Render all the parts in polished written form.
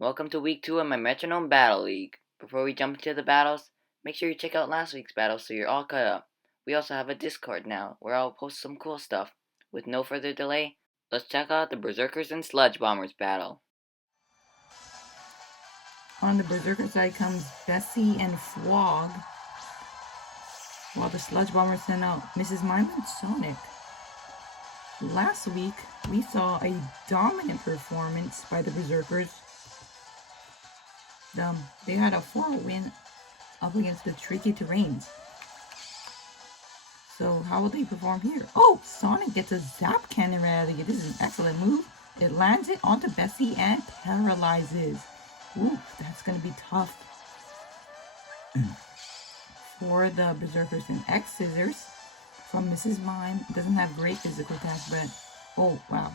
Welcome to week 2 of my Metronome Battle League. Before we jump into the battles, make sure you check out last week's battle so you're all caught up. We also have a Discord now, where I'll post some cool stuff. With no further delay, let's check out the Berserkers and Sludge Bombers battle. On the Berserker side comes Bessie and Flog, while the Sludge Bombers send out Mrs. Mime and Sonic. Last week, we saw a dominant performance by the Berserkers. They had a 4-0 win up against the tricky terrains. So how will they perform here? Oh, Sonic gets a Zap Cannon right out of the gate. This is an excellent move. It lands it onto Bessie and paralyzes. Ooh, that's going to be tough. For the Berserkers and X Scissors from Mrs. Mime. Doesn't have great physical attack, but oh wow.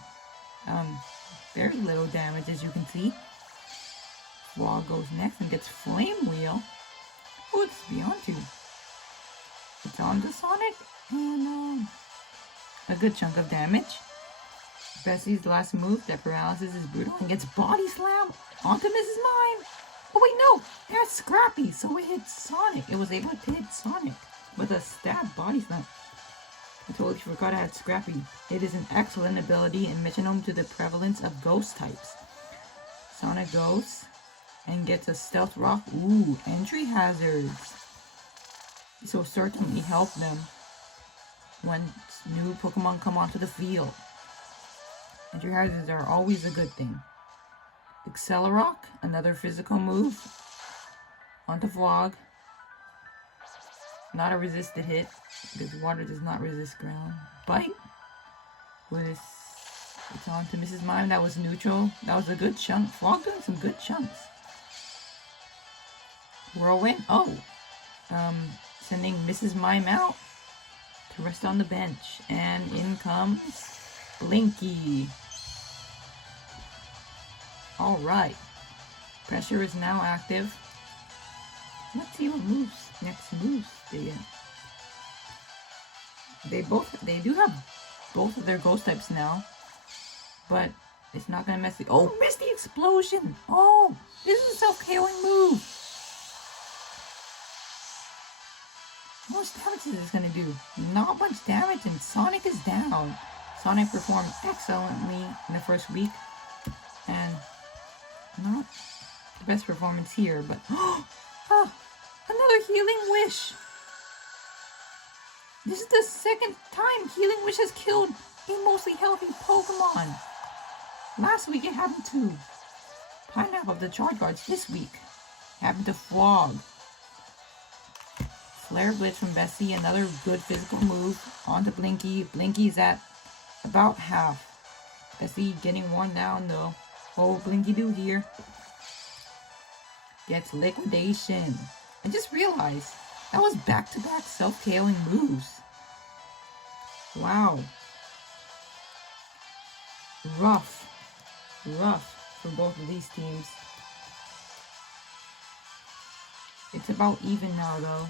Very little damage as you can see. Wall goes next and gets Flame Wheel. Oh, it's beyond two. It's on to Sonic and a good chunk of damage. Bessie's last move, that paralysis, is brutal and gets Body Slam onto Mrs. Mime. Oh wait, no, that's Scrappy, so it hit Sonic. It was able to hit Sonic with a stab Body Slam. I totally forgot I had Scrappy. It is an excellent ability and metronome to the prevalence of ghost types. Sonic goes and gets a Stealth Rock. Ooh, entry hazards. This will certainly help them when new Pokemon come onto the field. Entry hazards are always a good thing. Accelerock, another physical move. Onto Flog. Not a resisted hit, because water does not resist ground. Bite. It's on to Mrs. Mime. That was neutral. That was a good chunk. Flog doing some good chunks. Whirlwind. Oh. Sending Mrs. Mime out to rest on the bench. And in comes Blinky. Alright. Pressure is now active. Let's see what next moves they get. They do have both of their ghost types now. But it's not gonna mess the. Oh, Misty Explosion! Oh, this is a self-KOing move. How much damage is this gonna do? Not much damage, and Sonic is down. Sonic performed excellently in the first week, and not the best performance here, but another Healing Wish. This is the second time Healing Wish has killed a mostly healthy Pokemon. Last week it happened to Pineapple of the Charred Guards. This week it happened to Flog. Flare Blitz from Bessie, another good physical move. Onto Blinky. Blinky's at about half. Bessie getting worn down though. Oh, Blinky do here. Gets Liquidation. I just realized that was back-to-back self-KOing moves. Wow. Rough for both of these teams. It's about even now though.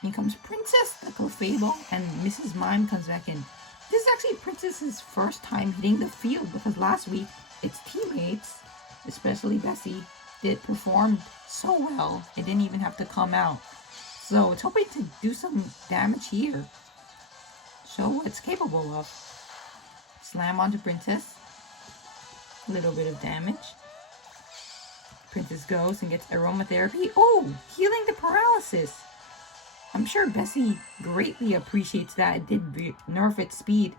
Here comes Princess, the Clefable, and Mrs. Mime comes back in. This is actually Princess's first time hitting the field because last week its teammates, especially Bessie, did perform so well it didn't even have to come out. So it's hoping to do some damage here. Show what it's capable of. Slam onto Princess. A little bit of damage. Princess goes and gets Aromatherapy. Oh, healing the paralysis. I'm sure Bessie greatly appreciates that. It did nerf its speed,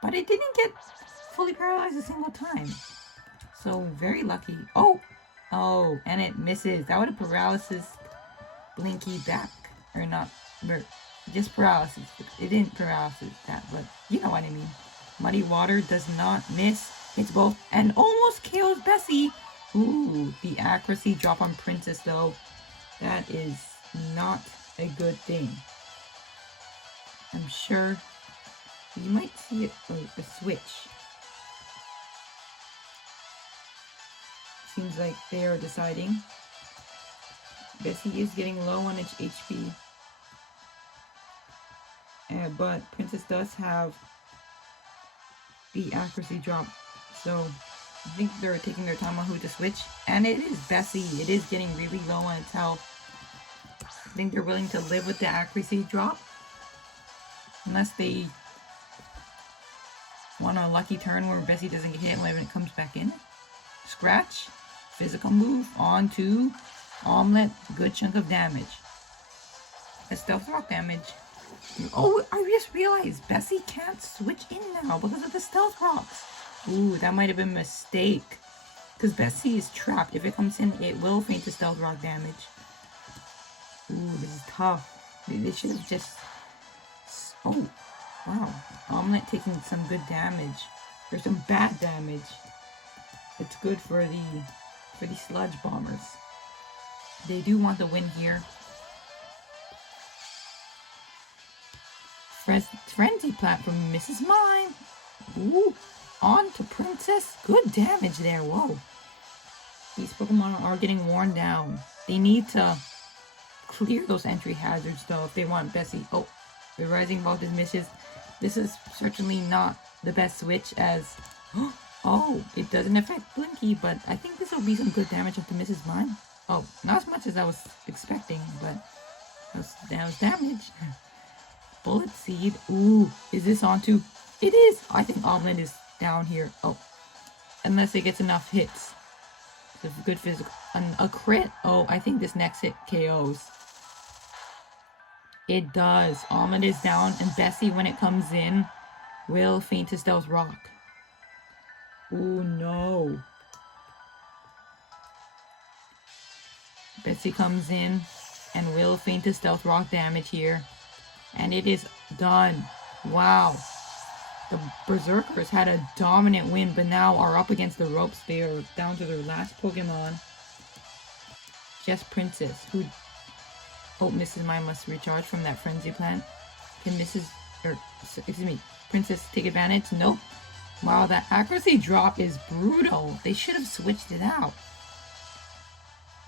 but it didn't get fully paralyzed a single time. So very lucky. Oh, and it misses. That would have paralysis Blinky back. Or not, just paralysis. It didn't paralysis that, but you know what I mean. Muddy Water does not miss. Hits both and almost kills Bessie. Ooh, the accuracy drop on Princess though. That is not a good thing. I'm sure you might see it like a switch. Seems like they are deciding. Bessie is getting low on its HP. But Princess does have the accuracy drop. So I think they're taking their time on who to switch. And it is Bessie. It is getting really low on its health. I think they're willing to live with the accuracy drop. Unless they want a lucky turn where Bessie doesn't get hit when it comes back in. Scratch. Physical move. On to Omelette. Good chunk of damage. A stealth rock damage. Oh, I just realized Bessie can't switch in now because of the stealth rocks. Ooh, that might have been a mistake. Because Bessie is trapped. If it comes in, it will feint to stealth rock damage. Ooh, this is tough. They should have just... Oh, wow. Omelette taking some good damage. Or some bad damage. It's good for the Sludge Bombers. They do want the win here. Frenzy Plant from Mrs. Mime. Ooh, on to Princess. Good damage there. Whoa. These Pokemon are getting worn down. They need to clear those entry hazards though if they want Bessie. Oh, the Rising Voltage misses. This is certainly not the best switch as... Oh, it doesn't affect Blinky, but I think this will be some good damage onto Mrs. Mime. Oh, not as much as I was expecting, but that was damage. Bullet Seed. Ooh, is this onto... It is! I think Omelette is down here. Oh, unless it gets enough hits. It's a good physical... A crit? Oh, I think this next hit KOs. It does. Omelette is down, and Bessie, when it comes in, will feint to Stealth Rock. Ooh, no. Bessie comes in and will feint to Stealth Rock damage here. And it is done. Wow. The Berserkers had a dominant win, but now are up against the ropes. They are down to their last Pokemon. Just Princess, who... Oh, Mrs. Mime must recharge from that Frenzy Plant. Can Princess take advantage? Nope. Wow, that accuracy drop is brutal. They should have switched it out.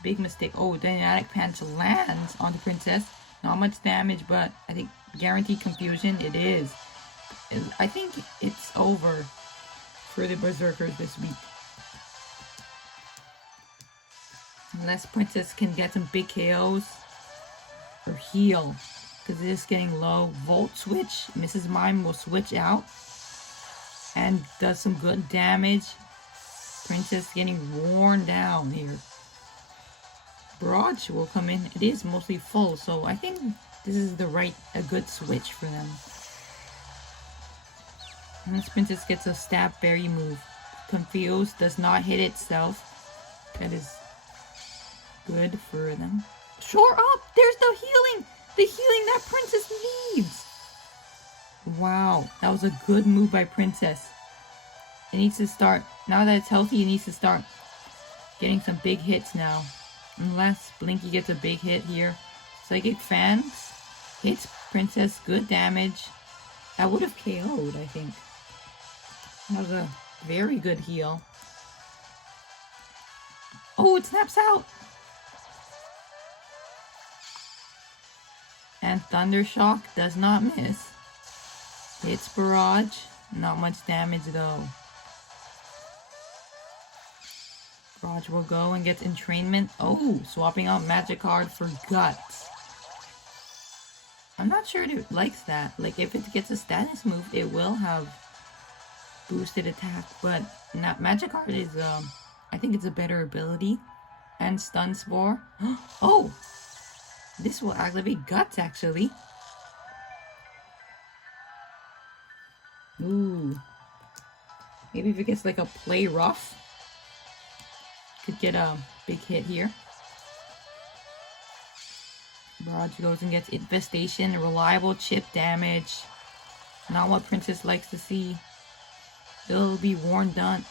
Big mistake. Oh, Dynamic Punch lands on the Princess. Not much damage, but I think guaranteed confusion. It is. I think it's over for the Berserkers this week. Unless Princess can get some big KOs or heal, because it is getting low. Volt Switch. Mrs. Mime will switch out and does some good damage. Princess getting worn down here. Barrage will come in. It is mostly full, so I think this is a good switch for them. And this Princess gets a Stab Berry move. Confused, does not hit itself. That is good for them. Shore up! There's the healing! The healing that Princess needs! Wow, that was a good move by Princess. It needs to start, now that it's healthy, it needs to start getting some big hits now. Unless Blinky gets a big hit here. Psychic Fans hits Princess, good damage. That would have KO'd, I think. That was a very good heal. Oh, it snaps out! And Thunder Shock does not miss. Hits Barrage. Not much damage though. Barrage will go and gets Entrainment. Oh, swapping out Magic Card for Guts. I'm not sure it likes that. Like, if it gets a status move, it will have boosted attack. But not, Magic Card is, I think it's a better ability. And Stun Spore. Oh! This will activate Guts, actually. Ooh. Maybe if it gets like a Play Rough, could get a big hit here. Barrage goes and gets Infestation, reliable chip damage. Not what Princess likes to see. They'll be worn down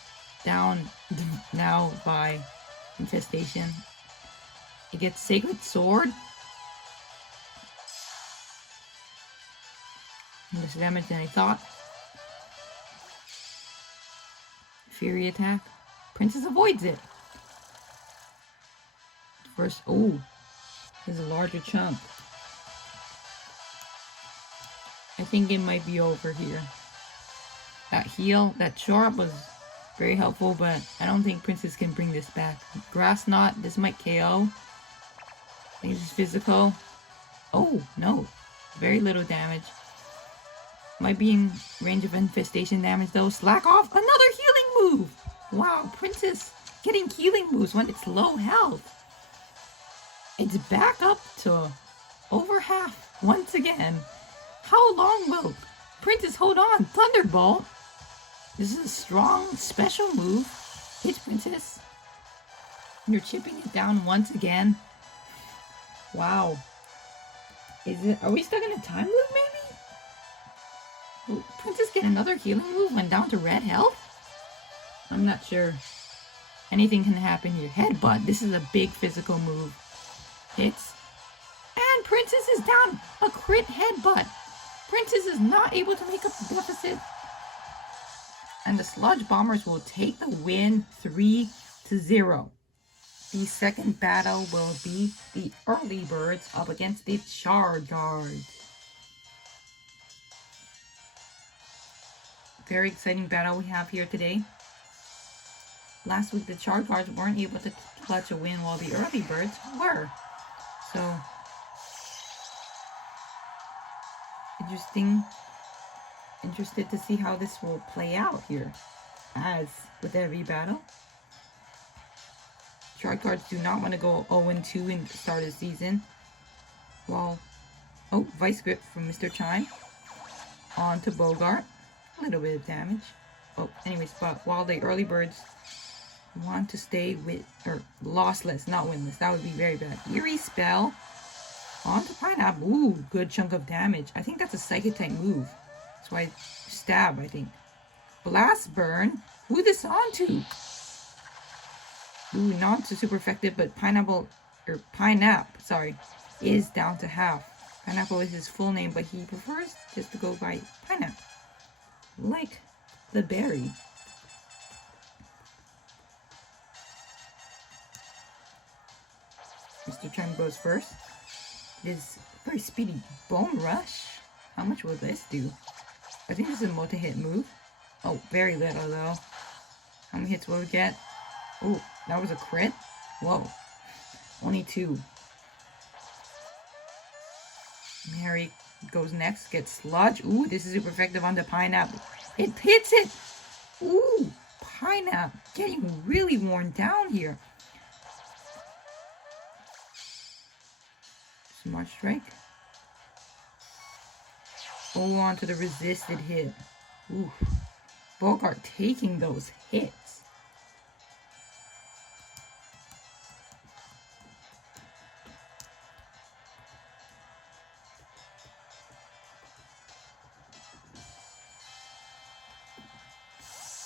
now by Infestation. It gets Sacred Sword. Less damage than I thought. Fury attack. Princess avoids it. First, oh, there's a larger chunk. I think it might be over here. That heal, that short was Very helpful, but I don't think Princess can bring this back. Grass Knot, this might KO. I think this is physical. Oh, no. Very little damage. Might be in range of infestation damage though. Slack off! Another healing move! Wow, Princess getting healing moves when it's low health. It's back up to over half once again. How long will Princess hold on? Thunderbolt! This is a strong special move. Hit Princess. You're chipping it down once again. Wow. Are we stuck in a time loop maybe? Will Princess get another healing move when down to red health? I'm not sure. Anything can happen here. Headbutt. This is a big physical move. Hits. And Princess is down. A crit headbutt. Princess is not able to make up the deficit. And the Sludge Bombers will take the win 3-0. The second battle will be the Early Birds up against the Charred. Very exciting battle we have here today. Last week the Charred weren't able to clutch a win while the Early Birds were. So, interested to see how this will play out here. As with every battle, Charred do not want to go 0-2 in the start of the season. Well, Vice Grip from Mr. Chime. On to Bogart. A little bit of damage. Anyways, but while the Early Birds want to stay lossless, not winless. That would be very bad. Eerie Spell. On to Pineapple. Ooh, good chunk of damage. I think that's a Psychic type move. That's why Stab, I think. Blast Burn. Who this on to? Ooh, not so super effective, but Pineapple, is down to half. Pineapple is his full name, but he prefers just to go by Pineapple. Like the berry. Mr. Chime goes first. It is very speedy. Bone Rush. How much will this do? I think this is a multi-hit move. Oh, very little though. How many hits will we get? Oh, that was a crit? Whoa. Only 2. Mary goes next. Gets Sludge. Ooh, this is super effective on the Pineapple. It hits it! Ooh, Pineapple getting really worn down here. Smart Strike. Hold on to the resisted hit. Ooh. Bogart taking those hits.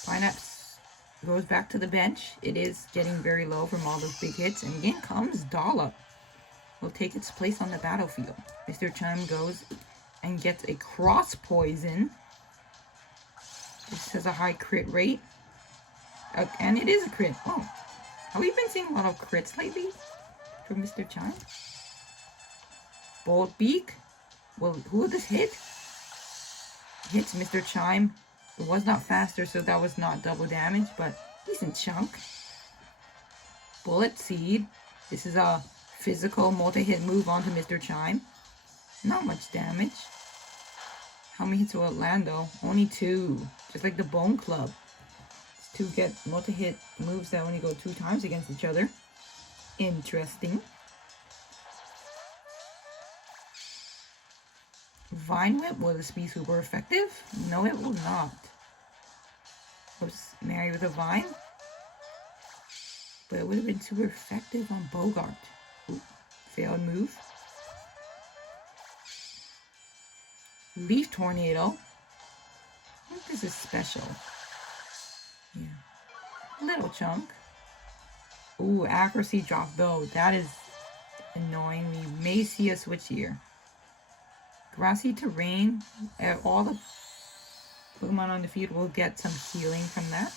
Pineapple goes back to the bench. It is getting very low from all those big hits. And in comes Dollop. Will take its place on the battlefield. Mr. Chime goes and gets a cross poison. This has a high crit rate. And it is a crit. Oh, have we been seeing a lot of crits lately from Mr. Chime? Bolt Beak. Well, who will this hit? Hits Mr. Chime. It was not faster, so that was not double damage, but decent chunk. Bullet Seed. This is a physical multi-hit move onto Mr. Chime. Not much damage. How many hits will it land though? Only 2. Just like the Bone Club. It's 2 get multi-hit moves that only go 2 times against each other. Interesting. Vine Whip, will this be super effective? No, it will not. Oops, Mary with a Vine. But it would have been super effective on Bogart. Ooh, failed move. Leaf Tornado. I think this is special. Yeah. Little chunk. Ooh, accuracy drop though. That is annoying. We may see a switch here. Grassy terrain. All the Pokemon on the field will get some healing from that.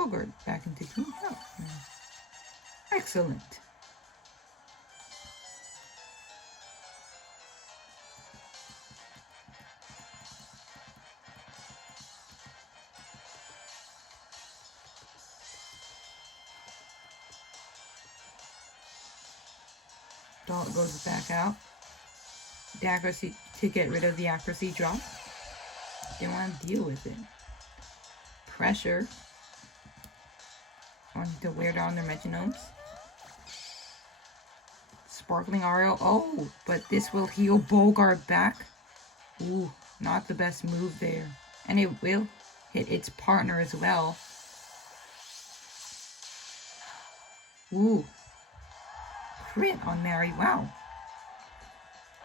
Bogart back into clean health now. Excellent. Dog goes back out. The accuracy, to get rid of the accuracy drop. They want to deal with it. Pressure on to wear down their metronomes. Sparkling Ario. Oh, but this will heal Bogart back. Ooh, not the best move there. And it will hit its partner as well. Ooh. Crit on Mary. Wow.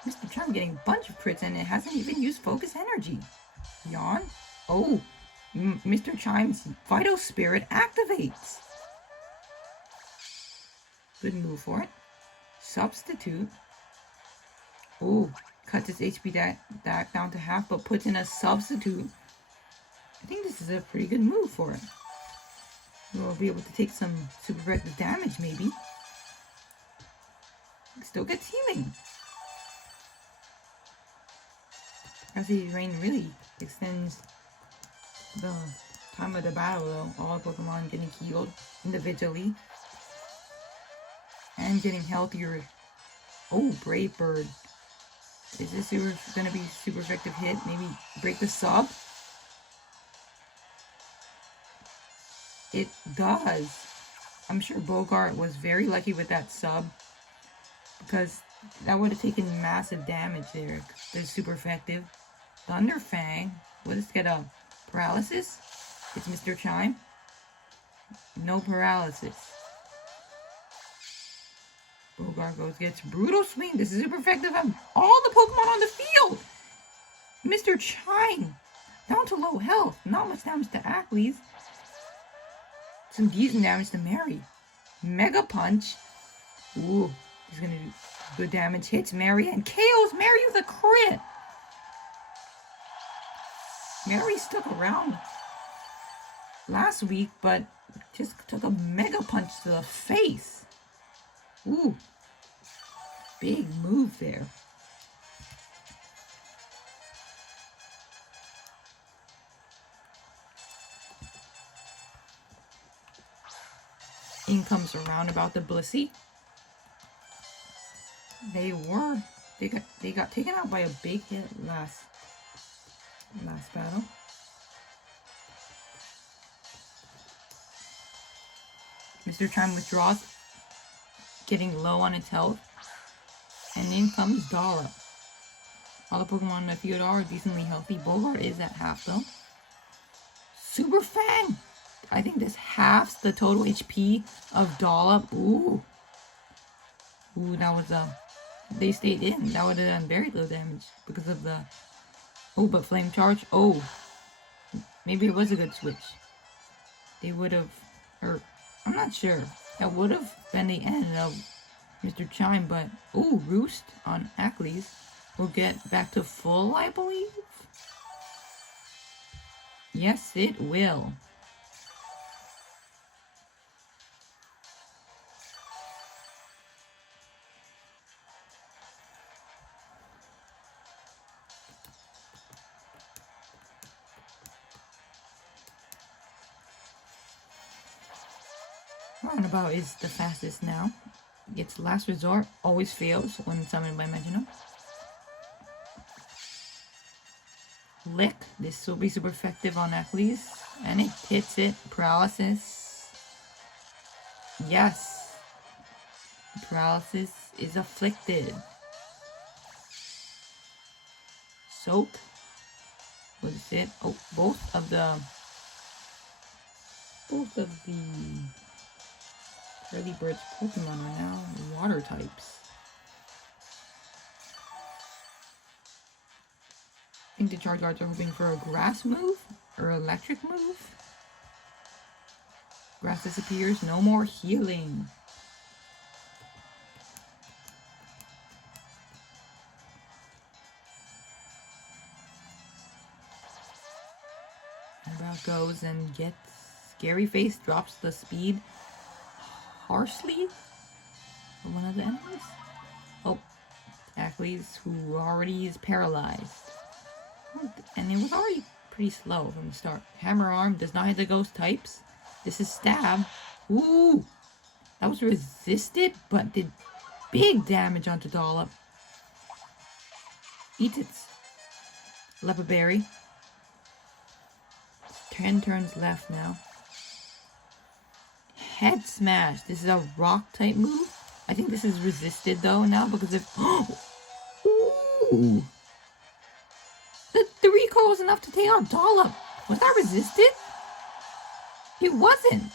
Mr. Charm getting a bunch of crits and it hasn't even used focus energy. Yawn. Oh, Mr. Chime's Vital Spirit activates. Good move for it. Substitute. Oh, cuts its HP that down to half, but puts in a substitute. I think this is a pretty good move for it. We'll be able to take some super effective damage, maybe. Still gets healing. As the rain really extends the time of the battle, though. All Pokemon getting healed individually. And getting healthier. Oh, Brave Bird. Is this going to be super effective hit? Maybe break the sub? It does. I'm sure Bogart was very lucky with that sub. Because that would have taken massive damage there. They're super effective. Thunder Fang. What does it get? A paralysis? It's Mr. Chime. No paralysis. Bogart gets Brutal Swing. This is super effective on all the Pokemon on the field. Mr. Chime. Down to low health. Not much damage to Ackley's. Some decent damage to Mary. Mega Punch. Ooh. He's going to do good damage. Hits Mary and KOs Mary with a crit. Mary stuck around last week, but just took a mega punch to the face. Ooh. Big move there. In comes a roundabout the Blissey. They got taken out by a big hit last battle. Mr. Chime withdraws, getting low on its health. And in comes Dara. All the Pokemon in the field are decently healthy. Bogart is at half though. Super Fang! I think this halves the total HP of Dollop. Ooh. Ooh, that was they stayed in. That would have done very little damage because of the... Oh, but Flame Charge? Oh. Maybe it was a good switch. They would have... Or, I'm not sure. That would have been the end of Mr. Chime, but... Oh, Roost on Ackley's will get back to full, I believe? Yes, it will. Roundabout is the fastest now. Its last resort always fails when summoned by Metronome. Lick. This will be super effective on Ackley's. And it hits it. Paralysis. Yes. Paralysis is afflicted. Soak. What is it? Oh, both of the Early Bird's Pokemon are now water types. I think the Charred Guards are hoping for a grass move or electric move. Grass disappears, no more healing. About goes and gets Scary Face drops the speed harshly for one of the enemies. Oh, Achilles, who already is paralyzed. And it was already pretty slow from the start. Hammer Arm does not hit the ghost types. This is Stab. Ooh! That was resisted, but did big damage onto Dollop. Eat it. Leopard Berry. 10 turns left now. Head Smash. This is a rock type move. I think this is resisted though now because of... Ooh! The recoil was enough to take out Dollop. Was that resisted? It wasn't.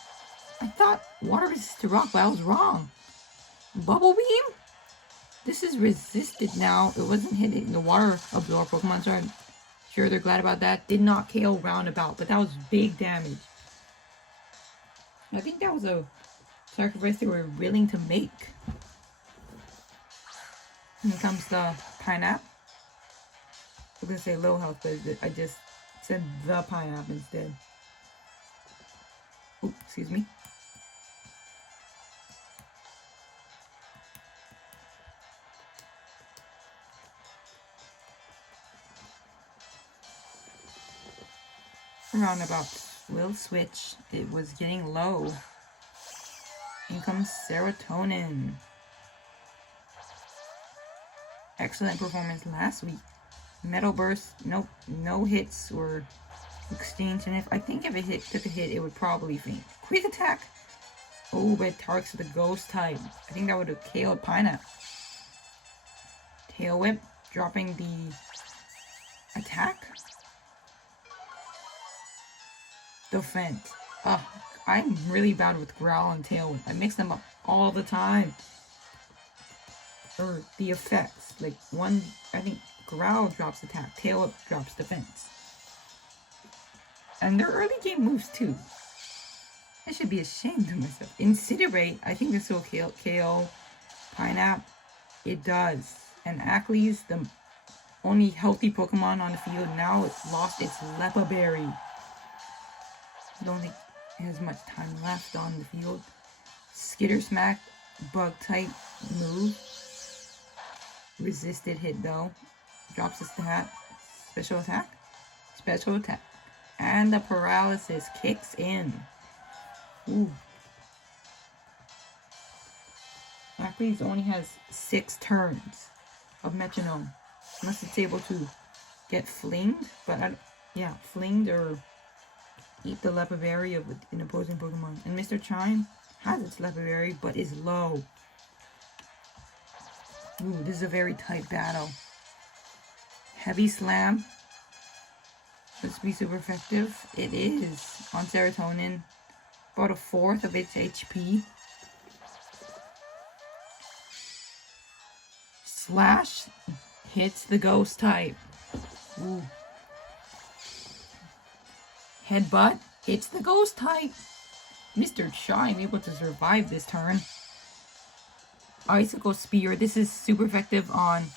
I thought water resisted rock, but I was wrong. Bubble Beam? This is resisted now. It wasn't hitting the water absorb Pokemon, so I'm sure they're glad about that. Did not KO Roundabout, but that was big damage. I think that was a sacrifice they were willing to make. Here comes the Pineapple. I was going to say low health, but I just said the Pineapple instead. Oh, excuse me. Roundabout will switch. It was getting low. In comes Serotonin. Excellent performance last week. Metal Burst, nope, no hits were exchanged, and I think if it took a hit, it would probably faint. Quick Attack. Oh, but it targets the ghost type. I think that would have KO'd Pineapple. Tail Whip, dropping the attack. Defense. I'm really bad with Growl and Tail Whip. I mix them up all the time. Or the effects. Like one, I think Growl drops attack, Tail Whip drops defense. And their early game moves too. I should be ashamed of myself. Incinerate, I think this will KO Pineapple. It does. And Achilles, the only healthy Pokemon on the field, now it's lost its Lepa Berry. I don't think it has much time left on the field. Skitter Smack, bug type move. Resisted hit though. Drops his stat. Special attack. Special attack. And the paralysis kicks in. Ooh. Achilles only has 6 turns of Metronome. Unless it's able to get flinged. But yeah, flinged or eat the Lepa Berry of an opposing Pokemon. And Mr. Chime has its Lepa Berry but is low. Ooh, this is a very tight battle. Heavy Slam. Let's be super effective. It is on Serotonin. About 1/4 of its HP. Slash hits the ghost type. Ooh. Headbutt hits the ghost type. Mr. Chime able to survive this turn. Icicle Spear. This is super effective on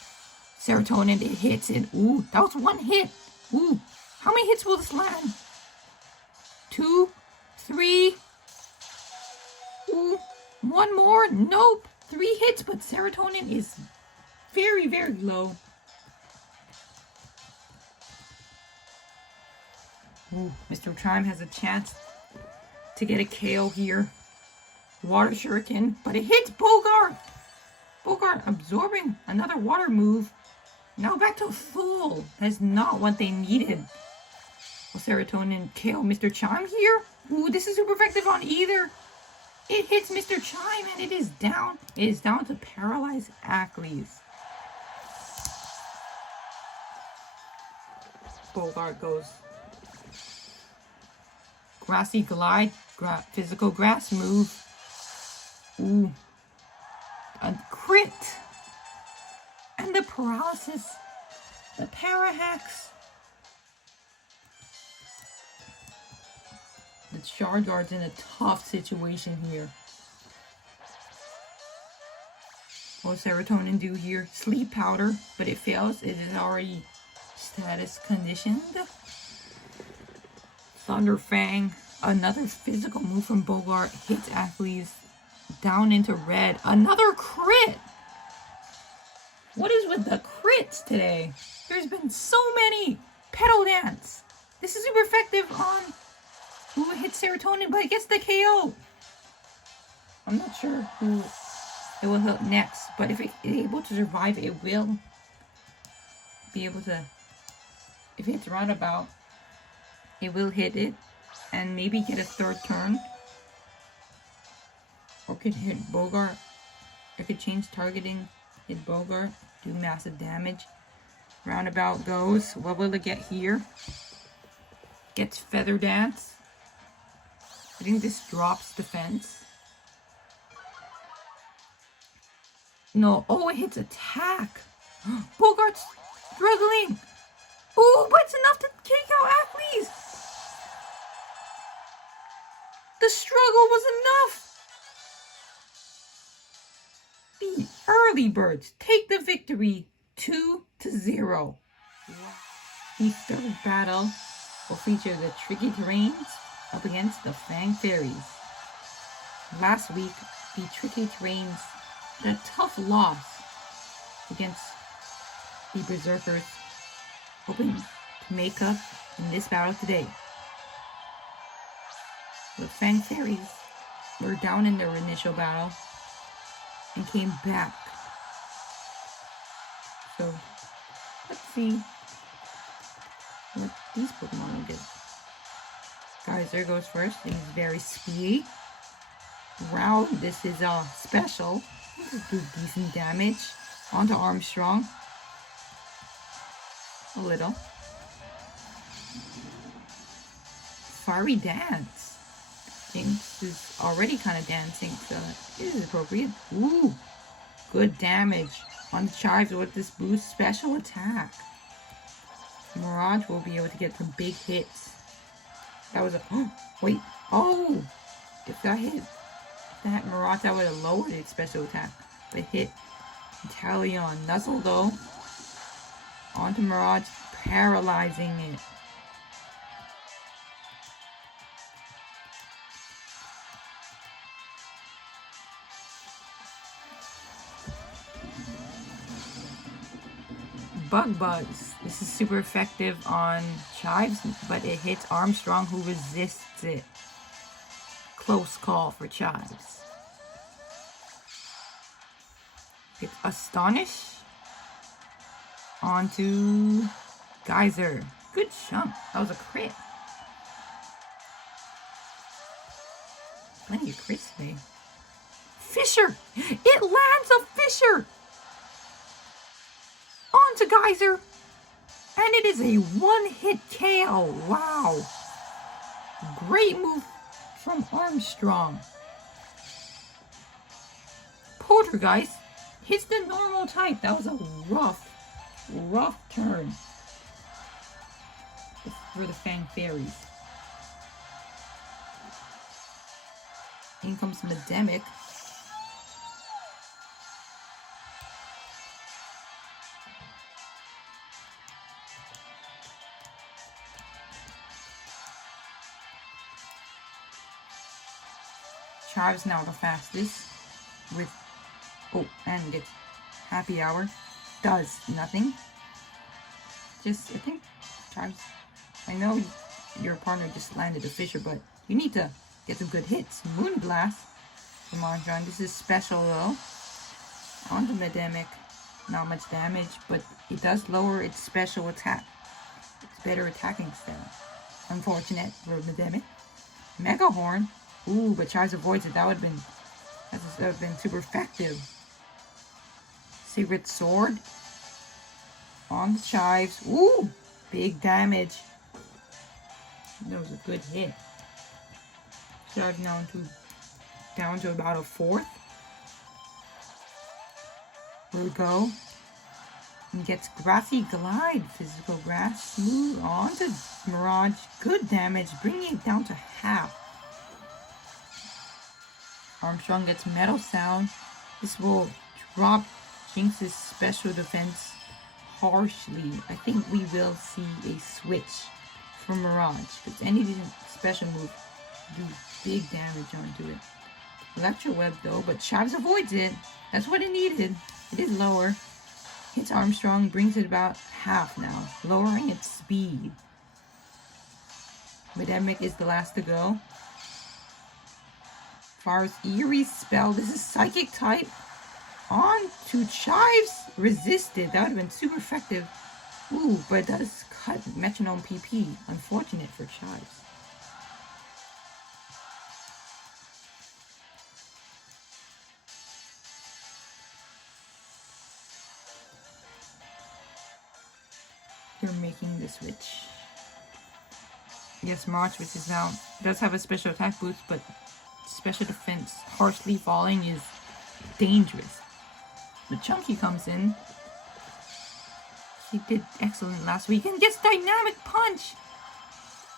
Serotonin. It hits it. Ooh, that was 1 hit. Ooh, how many hits will this land? 2, 3. Ooh, 1 more. Nope. 3 hits, but Serotonin is very, very low. Ooh, Mr. Chime has a chance to get a KO here. Water Shuriken, but it hits Bogart. Bogart absorbing another water move. Now back to full. That's not what they needed. Will Serotonin KO Mr. Chime here? Ooh, this is super effective on either. It hits Mr. Chime and it is down. It is down to paralyze Achilles. Bogart goes. Grassy Glide. Physical grass move. Ooh. A crit. And the paralysis. The Parahax. The Charred in a tough situation here. What does Serotonin do here? Sleep Powder, but it fails. It is already status conditioned. Thunder Fang. Another physical move from Bogart hits Achilles down into red. Another crit! What is with the crits today? There's been so many. Pedal Dance. This is super effective on who hits Serotonin, but it gets the KO. I'm not sure who it will hit next, but if it is able to survive, it will be able to. If it's roundabout, it will hit it and maybe get a third turn. Or could hit Bogart. It could change targeting, hit Bogart, do massive damage. Roundabout goes. What will it get here? Gets Feather Dance. I think this drops defense. No. Oh, it hits attack. Bogart's struggling. Oh, but it's enough to kick out Achilles. The struggle was enough. The early birds take the victory 2-0. The third battle will feature the tricky terrains up against the Fanged Fairies. Last week, the tricky terrains had a tough loss against the Berserkers, hoping to make up in this battle today. The Fanged Fairies were down in their initial battle and came back. So, let's see what these Pokemon will do. Geyser goes first. He's very speedy. Wow, this is special. This will do decent damage. Onto Armstrong. A little. Fiery Dance. Jinx is already kind of dancing, so it is appropriate. Ooh, good damage on Chives with this boost special attack. Mirage will be able to get some big hits. That was a... Oh, wait. Oh! If that hit that Mirage, that would have lowered its special attack. But it hit Talion. Nuzzle, though. Onto Mirage, paralyzing it. Bug Buzz. This is super effective on Chives, but it hits Armstrong, who resists it. Close call for Chives. It's Astonish. Onto Geyser. Good jump. That was a crit. Plenty of crits today. Fisher! It lands a Fisher! Onto Geyser, and it is a one-hit KO. Wow, great move from Armstrong. Poltergeist hits the normal type. That was a rough turn for the Fanged Fairies. In comes Medemic. Chives now the fastest with, oh, and gets Happy Hour. Does nothing. Just, I think, Chives, I know your partner just landed a Fisher, but you need to get some good hits. Moonblast from Armstrong. This is special though. Onto Medemic. Not much damage, but it does lower its special attack. It's better attacking style. Unfortunate for Medemic. Mega Horn. Ooh, but Chives avoids it. That would have been super effective. Secret Sword. On the Chives. Ooh, big damage. That was a good hit. Chives now down to about a fourth. Here we go. And gets Grassy Glide. Physical Grass. Smooth on to Mirage. Good damage, bringing it down to half. Armstrong gets Metal Sound. This will drop Jinx's special defense harshly. I think we will see a switch from Mirage, because any special move do big damage onto it. Electro Web though, but Chives avoids it. That's what it needed. It is lower. Hits Armstrong, brings it about half now, lowering its speed. Medemic is the last to go. Fires Eerie spell. This is Psychic type. On to Chives. Resisted. That would have been super effective. Ooh, but it does cut Metronome PP. Unfortunate for Chives. They're making the switch. Yes, March, which is now, does have a special attack boost, but special defense harshly falling is dangerous. The Chunky comes in. He did excellent last week and gets Dynamic Punch.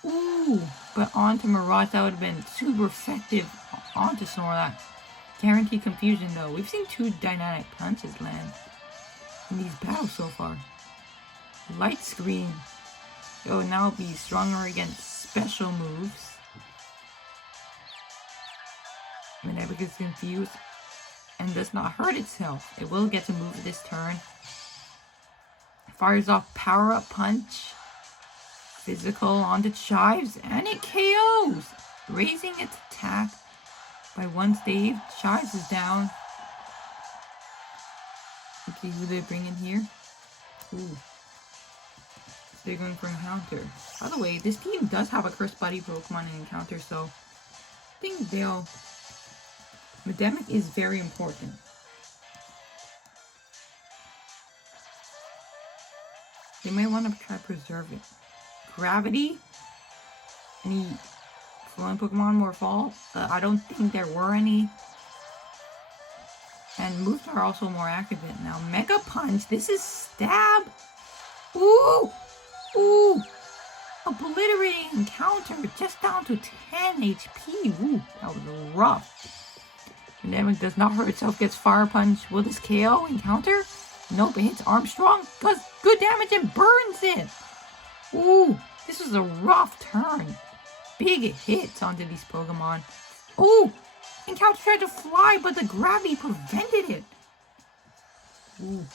Ooh, but onto Mirage, that would have been super effective onto Snorlax. Guaranteed confusion though. We've seen 2 Dynamic Punches land in these battles so far. Light Screen. It will now be stronger against special moves. Menebic is confused and does not hurt itself. It will get to move this turn. Fires off Power Up Punch. Physical onto Chives and it KOs. Raising its attack by 1 save. Chives is down. Let's see who they bring in here. Ooh. They're going for Encounter. By the way, this team does have a Cursed Buddy Pokemon in Encounter, so I think they'll... Medemic is very important. They might want to try Preserve it. Gravity? Any fallen Pokemon more fall? I don't think there were any. And moves are also more accurate now. Mega Punch. This is Stab. Ooh! Ooh! Obliterating Encounter. Just down to 10 HP. Ooh, that was rough. Dynamic does not hurt itself. Gets Fire Punch. Will this KO Encounter? Nope, it hits Armstrong. Does good damage and burns it. Ooh, this was a rough turn. Big hits onto these Pokemon. Ooh! Encounter tried to fly, but the gravity prevented it. Ooh.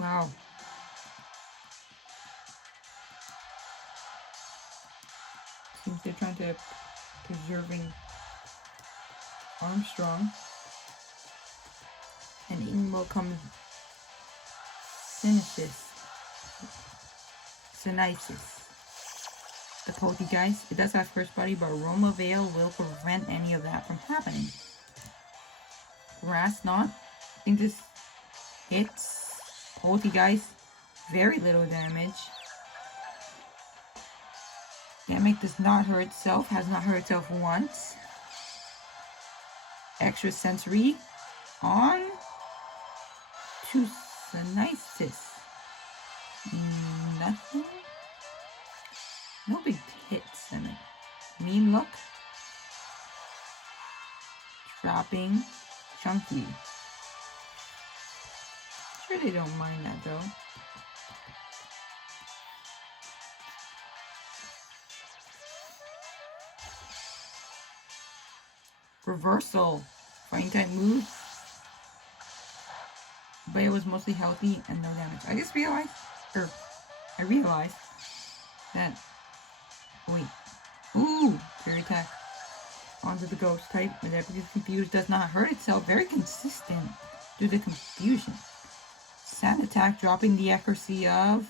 Wow. Seems they're trying to preserving Armstrong. And in will come Synesis. The Poltegeist. It does have First Body, but Aroma Veil will prevent any of that from happening. Grass Knot. I think this hits Poltegeist. Very little damage. Dynamic does not hurt itself. Has not hurt itself once. Extra Sensory on to Synesis. Nothing. No big hits in it. Mean Look. Dropping Chunky. Sure they don't mind that though. Reversal. Fighting type move. But it was mostly healthy and no damage. I realized that. Wait. Ooh! Fairy attack. Onto the ghost type. Menebic is confused. Does not hurt itself. Very consistent due to confusion. Sand attack. Dropping the accuracy of.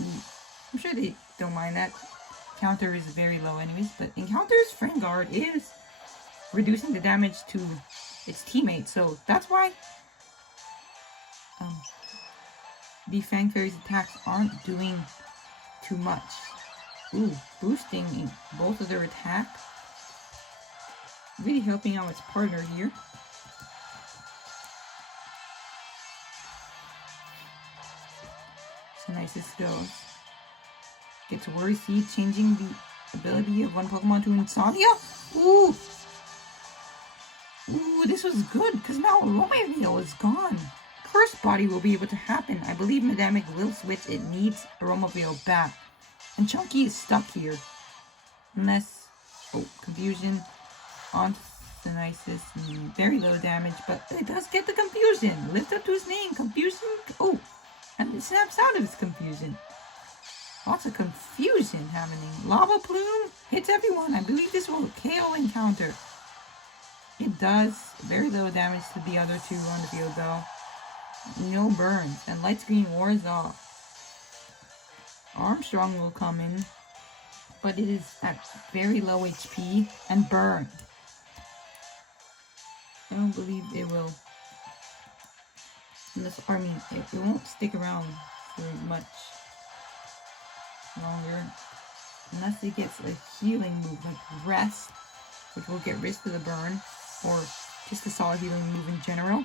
Ooh. I'm sure they don't mind that. Counter is very low anyways. But Encounter's Friend Guard is reducing the damage to its teammates. So that's why the Fanged Fairies attacks aren't doing too much. Ooh, boosting both of their attack. Really helping out its partner here. Synesis goes. Gets Worry Seed, changing the ability of one Pokemon to Insomnia. Ooh! Ooh, this was good, because now Aroma is gone. Cursed Body will be able to happen. I believe Medemic will switch. It needs Aroma back. And Chunky is stuck here. Unless Oh, confusion on Synisis. Very low damage, but it does get the confusion. Lift up to his name. Confusion. Oh, and it snaps out of his confusion. Lots of confusion happening. Lava Plume hits everyone. I believe this will KO encounter. It does. Very little damage to the other two on the field though. No burns. And Light Screen wars off. Armstrong will come in, but it is at very low HP and burn. I don't believe it will. Unless, I mean, it won't stick around for much longer. Unless it gets a healing move like Rest, which will get rid of the burn, or just a solid healing move in general.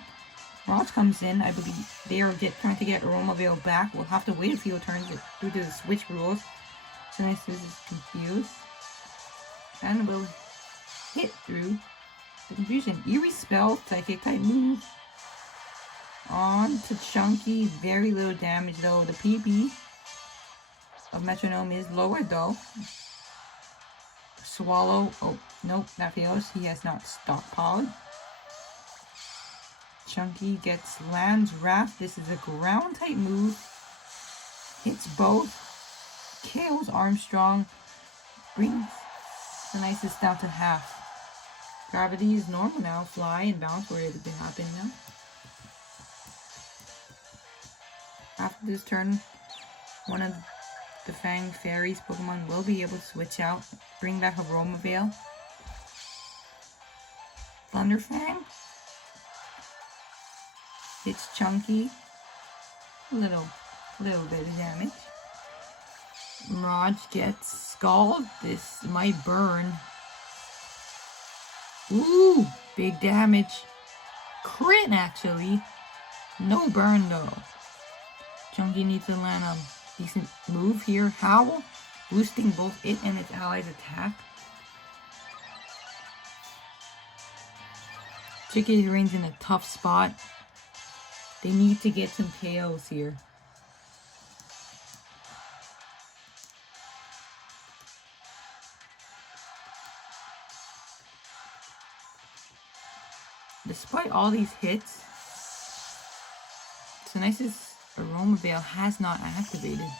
Raj comes in. I believe they are trying to get Aroma Veil back. We'll have to wait a few turns due to the switch rules. Synisis is confused. And will hit through the confusion. Eerie Spell, Psychic type move. On to Chunky. Very little damage though. The PP of Metronome is lower though. Swallow. Oh, nope, that fails. He has not stockpiled. Chunky gets Land's Wrath. This is a ground type move. Hits both. KOs Armstrong. Brings the nicest down to half. Gravity is normal now. Fly and bounce were able to happen now. After this turn, one of the Fanged Fairies Pokemon will be able to switch out. Bring back Aroma Veil. Thunderfang. It's Chunky. Little bit of damage. Raj gets Scald. This might burn. Ooh, big damage. Crit actually. No burn though. Chunky needs to land a decent move here. Howl, boosting both it and its allies' attack. Chicky Rain's in a tough spot. They need to get some KOs here. Despite all these hits, Synisis Aroma Veil has not activated.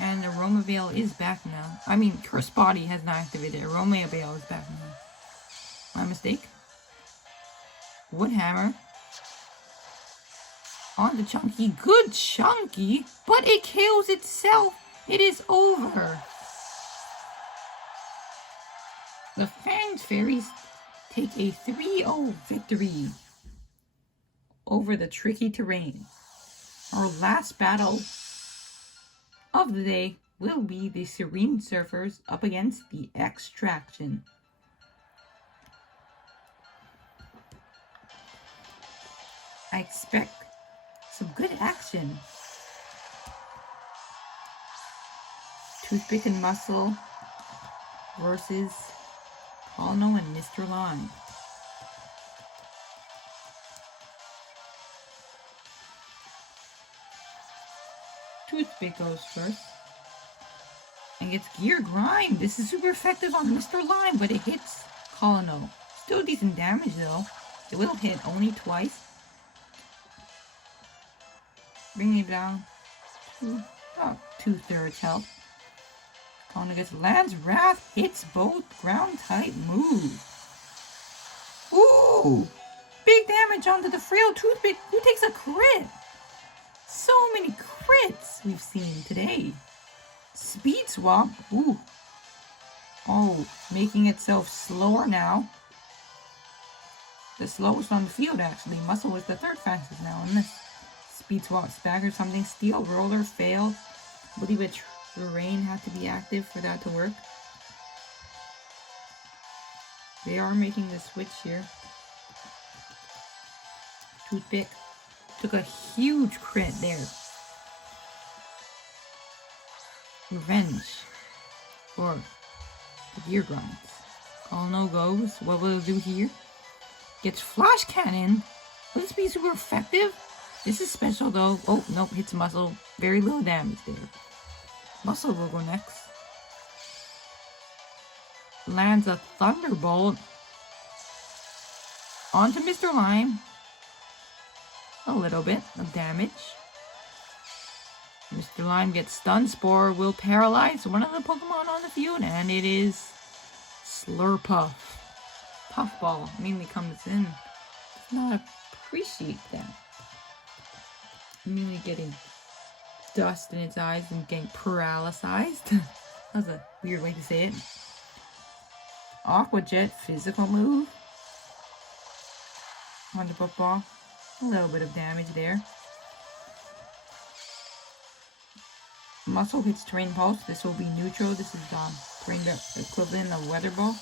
And Aroma Veil is back now. I mean, Curse Body has not activated. Aroma Veil is back now. My mistake. Woodhammer. On the Chunky. Good Chunky, but it kills itself. It is over. The Fanged Fairies take a 3-0 victory over the tricky terrain. Our last battle of the day will be the Serene Surfers up against the Extraction. I expect some good action. Toothpick and Muscle versus Colno and Mr. Lime. Toothpick goes first and gets Gear Grind. This is super effective on Mr. Lime, but it hits Colno. Still decent damage though. It will hit only twice. Bringing it down to about 2/3 health. Colno gets Land's Wrath, hits both ground type moves. Ooh! Big damage onto the frail Toothpick, who takes a crit. So many crits we've seen today. Speed Swap. Ooh. Oh, making itself slower now. The slowest on the field actually. Muscle was the third fastest now in this. Speed Swap stagger something. Steel Roller failed. I believe a Terrain had to be active for that to work. They are making the switch here. Toothpick took a huge crit there. Revenge for the Gear Grinds. Colno goes. What will it do here? Gets Flash Cannon. Will this be super effective? This is special though. Oh, nope, hits Muscle. Very little damage there. Muscle will go next. lands a Thunderbolt onto Mr. Lime. A little bit of damage. Mr. Lime gets Stun Spore, will paralyze one of the Pokemon on the field, and it is Slurpuff. Puffball mainly comes in. Does not appreciate that. Mainly getting dust in its eyes and getting paralyzed. That's a weird way to say it. Aqua Jet, physical move. On the Puffball. A little bit of damage there. Muscle hits Terrain Pulse. This will be neutral. This is terrain equivalent of Weather Ball.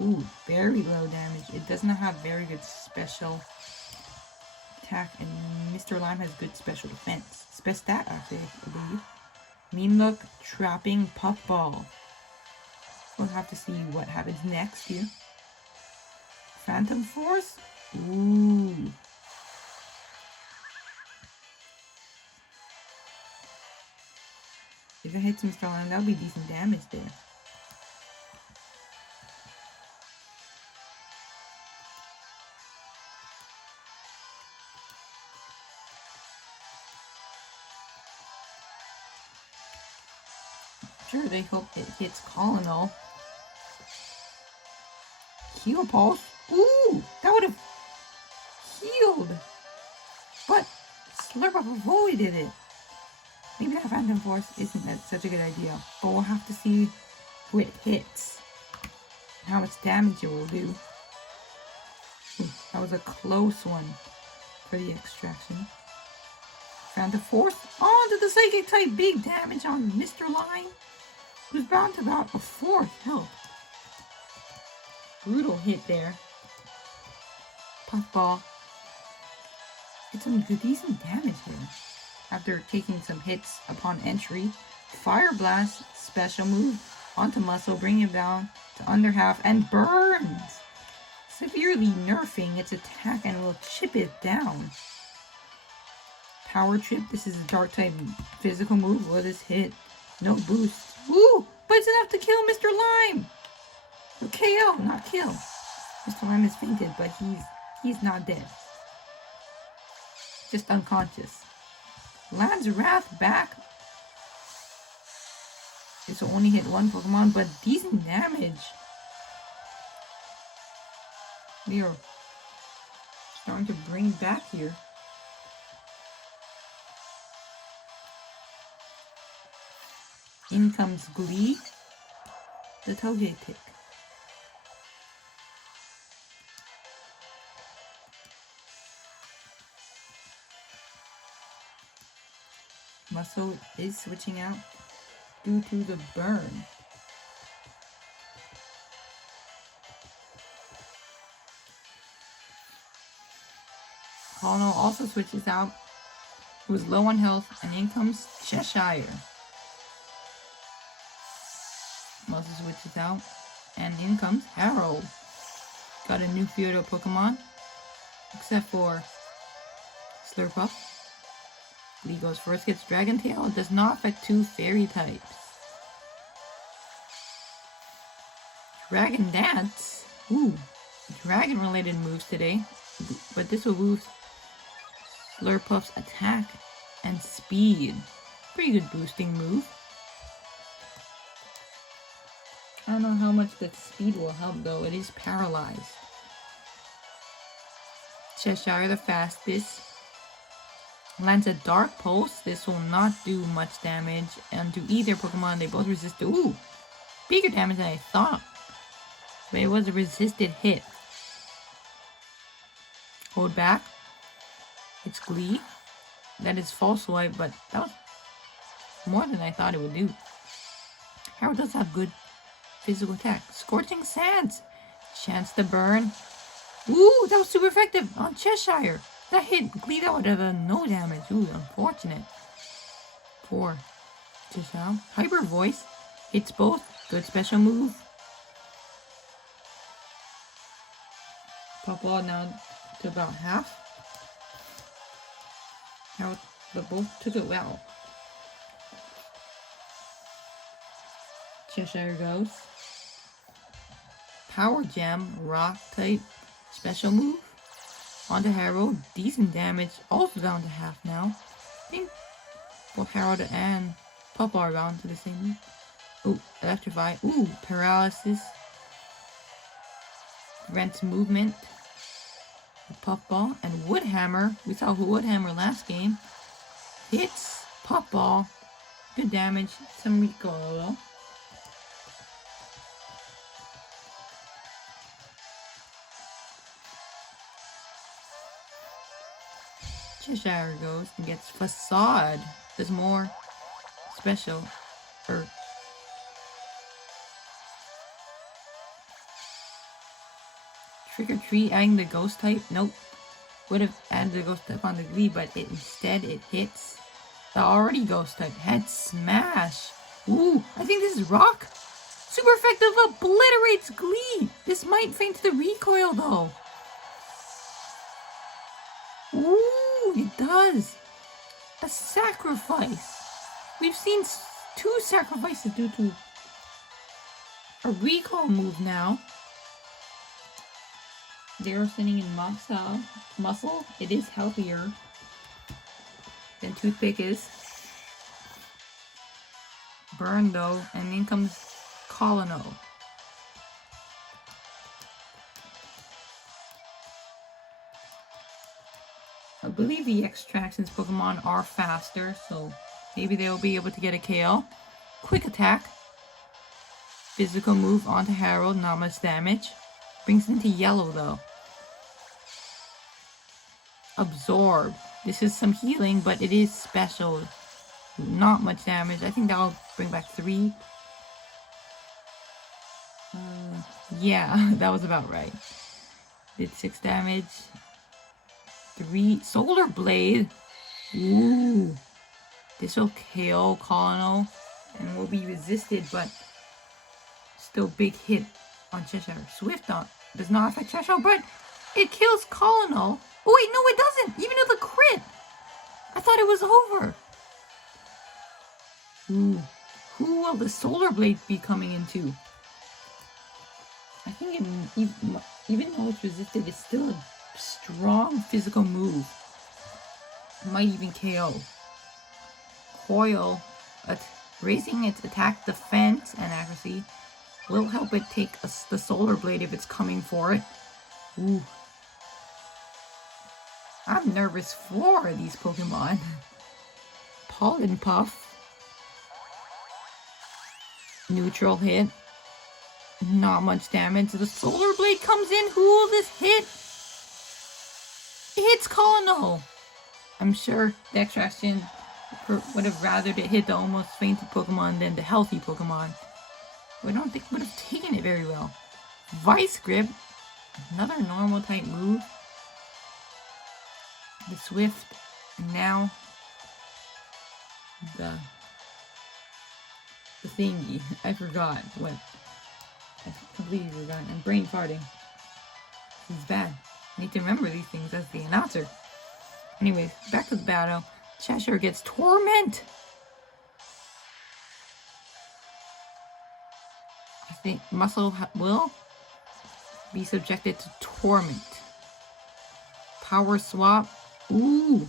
Ooh, very low damage. It does not have very good special attack, and Mr. Lime has good special defense. Spec stat, actually, I believe. Mean Look, Trapping Puffball. We'll have to see what happens next here. Phantom Force? Ooh. If it hits Mr. Lime, that'll be decent damage there. Sure, they hope it hits Colonel. Heal Pulse? Ooh! That would have healed! But Slurpuff avoided it. Maybe that Phantom Force isn't such a good idea, but we'll have to see who it hits. And how much damage it will do. Ooh, that was a close one for the extraction. Phantom Force onto the Psychic type, big damage on Mr. Lime, who's bound to about a 4th health. Brutal hit there. Puffball. Did some decent damage here. After taking some hits upon entry, Fire Blast, special move, onto Muscle, bringing it down to under half, and burns! Severely nerfing its attack and will chip it down. Power Trip, this is a Dark type physical move. Will this hit? No boost. Woo! But it's enough to kill Mr. Lime! Or KO, not kill. Mr. Lime is fainted, but he's not dead. Just unconscious. Lands Wrath back. This will only hit one Pokemon, but decent damage. We are starting to bring back here. In comes Glee, the Togetic. Muscle is switching out due to the burn. Colonel also switches out, who is low on health, and in comes Cheshire. Muscle switches out, and in comes Harold. Got a new field of Pokemon, except for Slurpuff. Lee goes first, gets Dragon Tail. It does not affect 2 fairy types. Dragon Dance. Ooh, dragon related moves today. But this will boost Slurpuff's attack and speed. Pretty good boosting move. I don't know how much that speed will help though. It is paralyzed. Cheshire the fastest. Lands a Dark Pulse. This will not do much damage. And to either Pokemon, they both resist. Ooh! Bigger damage than I thought. But it was a resisted hit. Hold back. It's Glee. That is False Swipe, but that was more than I thought it would do. Harold does have good physical attack. Scorching Sands. Chance to burn. Ooh! That was super effective on Cheshire. That hit Glee, that would have done no damage. Ooh, unfortunate. For Cheshire. Hyper Voice. Hits both. Good special move. Puffball now to about half. Now, but both took it well. Cheshire goes. Power Gem, Rock type, special move. Onto Harold, decent damage, also down to half now. I think both Harold and Puff are down to the same move. Ooh, Electrify. Ooh, Paralysis. Prevents movement. Puffball and Woodhammer. We saw Woodhammer last game. Hits Puffball. Good damage. Some recoil. Cheshire goes and gets Facade. There's more special. Trick or Treat adding the ghost type. Nope. Would have added the ghost type on the Glee, but instead it hits the already ghost type. Head Smash. Ooh, I think this is Rock. Super effective, obliterates Glee. This might feint the recoil though. Ooh, it does. A sacrifice. We've seen 2 sacrifices due to a recall move now. Zero sitting in muscle. It is healthier than Toothpick is. Burn though, and then comes Colino. I believe the Extractions Pokemon are faster, so maybe they'll be able to get a KO. Quick Attack. Physical move onto Harold, not much damage. Brings him to yellow though. Absorb. This is some healing, but it is special. Not much damage. I think that'll bring back 3. Yeah, that was about right. Did 6 damage. 3. Solar Blade. Ooh. This will KO Colino and will be resisted, but still big hit on Cheshire. Swift on does not affect Cheshire, but it kills Colino. Oh wait, no it doesn't! Even with a crit! I thought it was over. Ooh. Who will the Solar Blade be coming into? I think even though it's resisted, it's still a strong physical move. Might even KO. Coil, raising its attack, defense, and accuracy will help it take the Solar Blade if it's coming for it. Ooh. I'm nervous for these Pokemon. Pollen Puff. Neutral hit. Not much damage. The Solar Blade comes in. Who will this hit? It hits Colino. I'm sure the Extraction would have rathered it hit the almost fainted Pokemon than the healthy Pokemon. I don't think it would have taken it very well. Vice Grip. Another normal type move. The Swift. And now the thingy. I forgot what. I completely forgot. I'm brain farting. This is bad. I need to remember these things as the announcer. Anyways, back to the battle. Cheshire gets Torment. I think Muscle will be subjected to Torment. Power Swap. Ooh.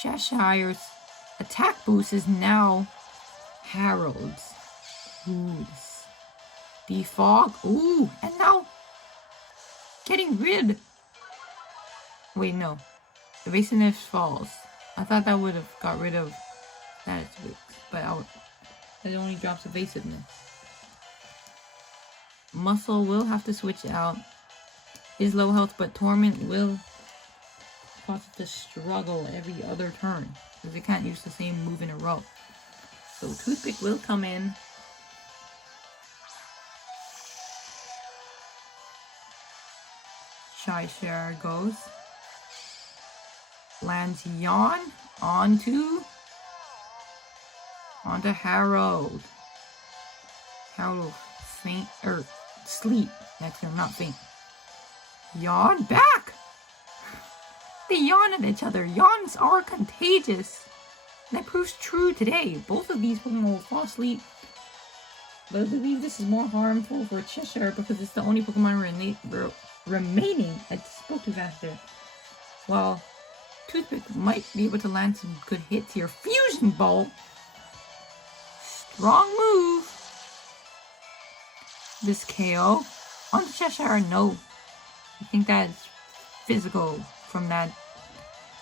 Cheshire's attack boost is now Harold's. Ooh. Defog. Ooh. And now getting rid. Wait, no. Evasiveness falls. I thought that would have got rid of status boost, but it only drops evasiveness. Muscle will have to switch out. Is low health, but Torment will cause it to struggle every other turn because it can't use the same move in a row. So Toothpick will come in. Cheshire goes. Lands Yawn onto Harold. Harold will faint or sleep. Next turn, not faint. Yawn back. They yawn at each other. Yawns are contagious. And that proves true today. Both of these Pokemon will fall asleep But I believe this is more harmful for Cheshire because it's the only Pokemon remaining. I spoke too fast there. Well, Toothpick might be able to land some good hits here. Fusion Bolt! Strong move! This KO. On Cheshire, no. I think that's physical from that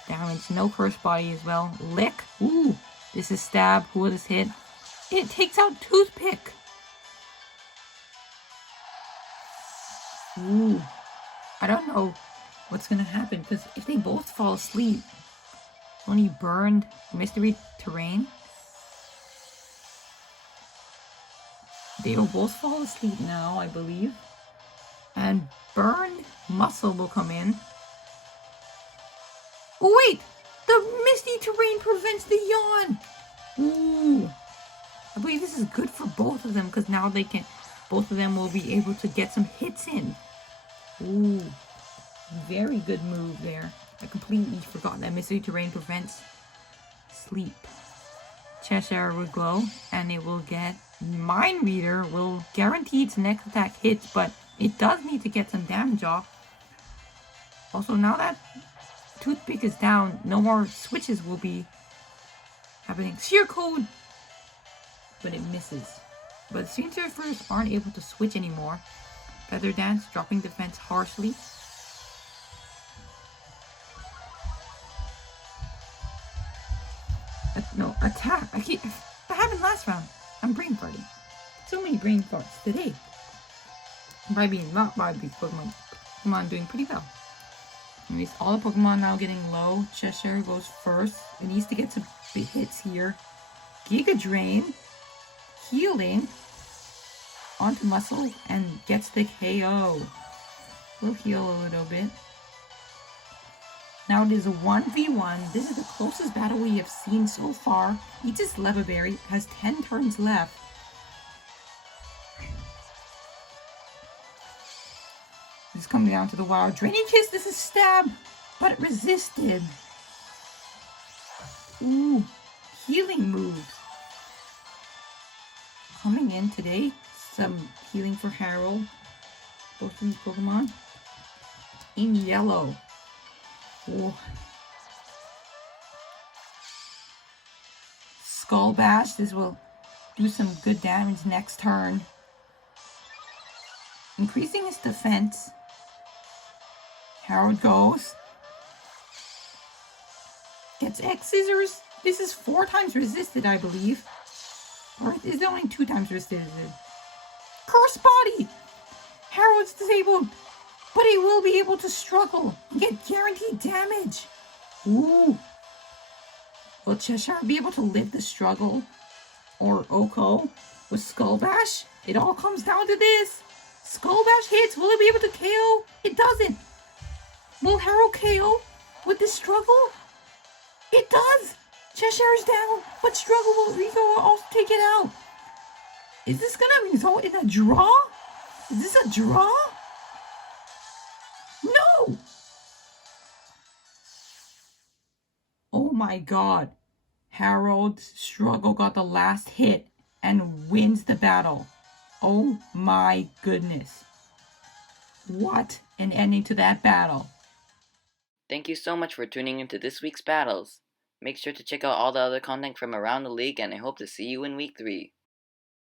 damage. No Curse Body as well. Lick. Ooh. This is Stab. Who will this hit? It takes out Toothpick. Ooh. I don't know what's gonna happen because if they both fall asleep, only burned Mystery Terrain. They will both fall asleep now, I believe. And burned Muscle will come in. Oh wait! The Misty Terrain prevents the Yawn! Ooh. I believe this is good for both of them because now they can, both of them will be able to get some hits in. Ooh. Very good move there. I completely forgot that Misty Terrain prevents sleep. Cheshire will glow and it will get Mind Reader will guarantee its next attack hits, but it does need to get some damage off. Also, now that Toothpick is down, no more switches will be happening. Sheer Code! But it misses. But Stream Surfers aren't able to switch anymore. Feather Dance dropping defense harshly. No, attack. That happened last round. I'm brain farting. So many brain farts today. Not by Pokemon. Pokemon doing pretty well. Anyways, all the Pokemon now getting low. Cheshire goes first. It needs to get some big hits here. Giga Drain. Healing. Onto Muscle and gets the KO. We'll heal a little bit. Now it is a 1v1. This is the closest battle we have seen so far. Each is Leatherberry, has 10 turns left. This is coming down to the wild. Draining Kiss, this is Stab, but it resisted. Ooh, healing moves. Coming in today, some healing for Harold. Both of these Pokemon. In yellow. Oh. Skull Bash. This will do some good damage next turn. Increasing his defense. Harold goes. Gets X Scissors. This is 4 times resisted, I believe. Or is it only 2 times resisted? Curse Body! Harold's disabled. But he will be able to struggle and get guaranteed damage. Ooh. Will Cheshire be able to live the struggle? Or Oko with Skull Bash? It all comes down to this. Skull Bash hits. Will it be able to KO? It doesn't. Will Harold KO with this struggle? It does. Cheshire's down, but struggle will Rico will also take it out. Is this gonna result in a draw? Is this a draw? No! Oh my god. Harold's struggle got the last hit and wins the battle. Oh my goodness. What an ending to that battle. Thank you so much for tuning into this week's battles. Make sure to check out all the other content from around the league, and I hope to see you in week 3.